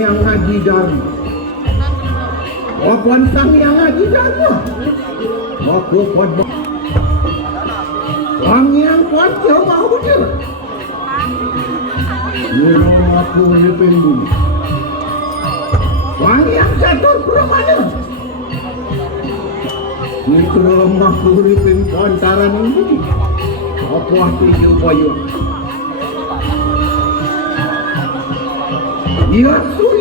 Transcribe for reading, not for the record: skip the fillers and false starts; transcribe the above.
yang ngaji dharma. Apaan sang yang ngaji dharma? Aku kuat sang yang kuat jauh mahu dia. Nero aku lepin bumi. Sang yang jatuh kurang mana? Itu lemah lepin pantaran ini. Apa hati upaya? Ia sulit.